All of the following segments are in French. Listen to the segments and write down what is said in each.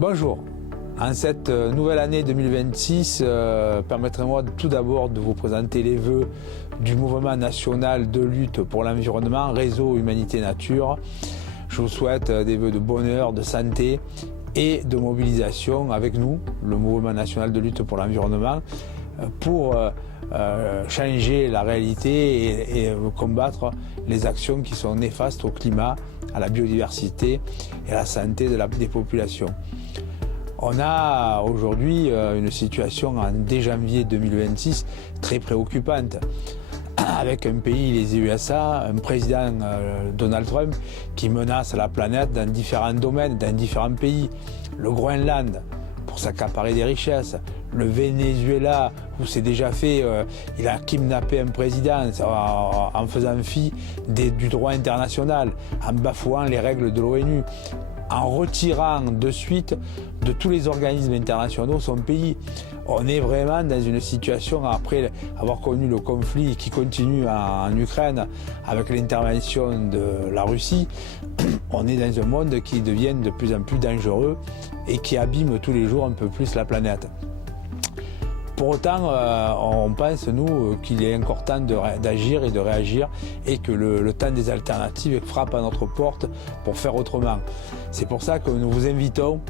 Bonjour, en cette nouvelle année 2026, permettez-moi tout d'abord de vous présenter les vœux du mouvement national de lutte pour l'environnement, Réseau Humanité Nature. Je vous souhaite des vœux de bonheur, de santé et de mobilisation avec nous, le mouvement national de lutte pour l'environnement, pour changer la réalité et combattre les actions qui sont néfastes au climat, à la biodiversité et à la santé des populations. On a aujourd'hui une situation dès janvier 2026 très préoccupante, avec un pays, les USA, un président Donald Trump qui menace la planète dans différents domaines, dans différents pays. Le Groenland pour s'accaparer des richesses, le Venezuela où c'est déjà fait, il a kidnappé un président en faisant fi du droit international, en bafouant les règles de l'ONU, en retirant de suite de tous les organismes internationaux son pays. On est vraiment dans une situation, après avoir connu le conflit qui continue en Ukraine avec l'intervention de la Russie, on est dans un monde qui devient de plus en plus dangereux et qui abîme tous les jours un peu plus la planète. Pour autant, on pense, nous, qu'il est encore temps d'agir et de réagir et que le temps des alternatives frappe à notre porte pour faire autrement. C'est pour ça que nous vous invitons,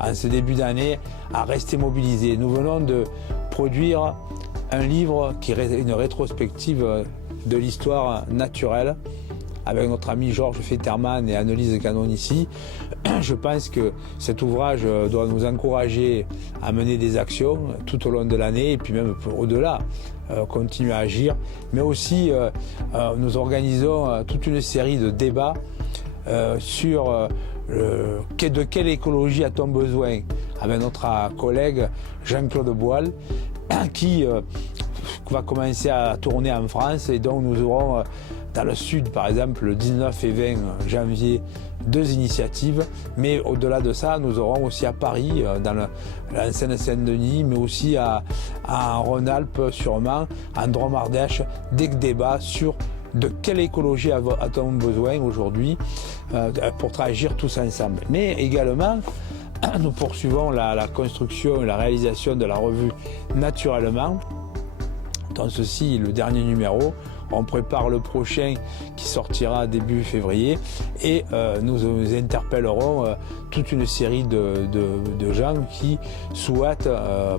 en ce début d'année, à rester mobilisés. Nous venons de produire un livre qui est une rétrospective de l'histoire naturelle avec notre ami Georges Fetterman et Annelise Canon ici. Je pense que cet ouvrage doit nous encourager à mener des actions tout au long de l'année et puis même au-delà, continuer à agir. Mais aussi, nous organisons toute une série de débats sur de quelle écologie a-t-on besoin avec notre collègue Jean-Claude Boal qui va commencer à tourner en France et donc nous aurons dans le sud, par exemple, le 19 et 20 janvier, 2 initiatives. Mais au-delà de ça, nous aurons aussi à Paris, dans la Seine-Saint-Denis, mais aussi à Rhône-Alpes, sûrement, en Drôme-Ardèche, des débats sur de quelle écologie a-t-on besoin aujourd'hui pour agir tous ensemble. Mais également, nous poursuivons la construction et la réalisation de la revue Naturellement. Dans ceci, le dernier numéro. On prépare le prochain qui sortira début février et nous interpellerons toute une série de gens qui souhaitent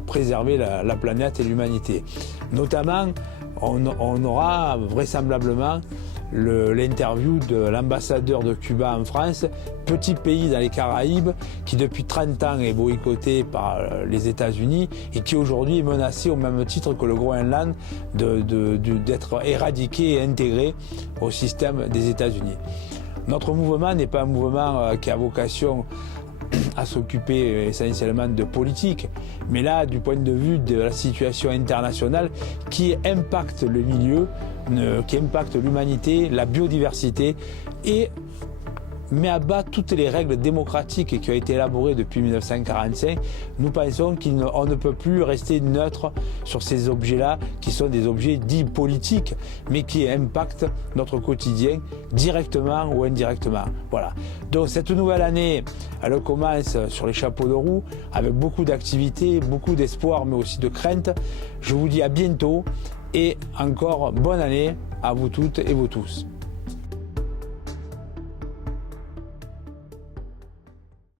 préserver la planète et l'humanité. Notamment, on aura vraisemblablement l'interview de l'ambassadeur de Cuba en France, petit pays dans les Caraïbes qui depuis 30 ans est boycotté par les États-Unis et qui aujourd'hui est menacé au même titre que le Groenland d'être éradiqué et intégré au système des États-Unis. Notre mouvement n'est pas un mouvement qui a vocation à s'occuper essentiellement de politique, mais là, du point de vue de la situation internationale qui impacte le milieu, qui impacte l'humanité, la biodiversité et met à bas toutes les règles démocratiques qui ont été élaborées depuis 1945, nous pensons qu'on ne peut plus rester neutre sur ces objets-là, qui sont des objets dits politiques, mais qui impactent notre quotidien directement ou indirectement. Voilà. Donc cette nouvelle année, elle commence sur les chapeaux de roue, avec beaucoup d'activités, beaucoup d'espoir, mais aussi de crainte. Je vous dis à bientôt et encore bonne année à vous toutes et vous tous.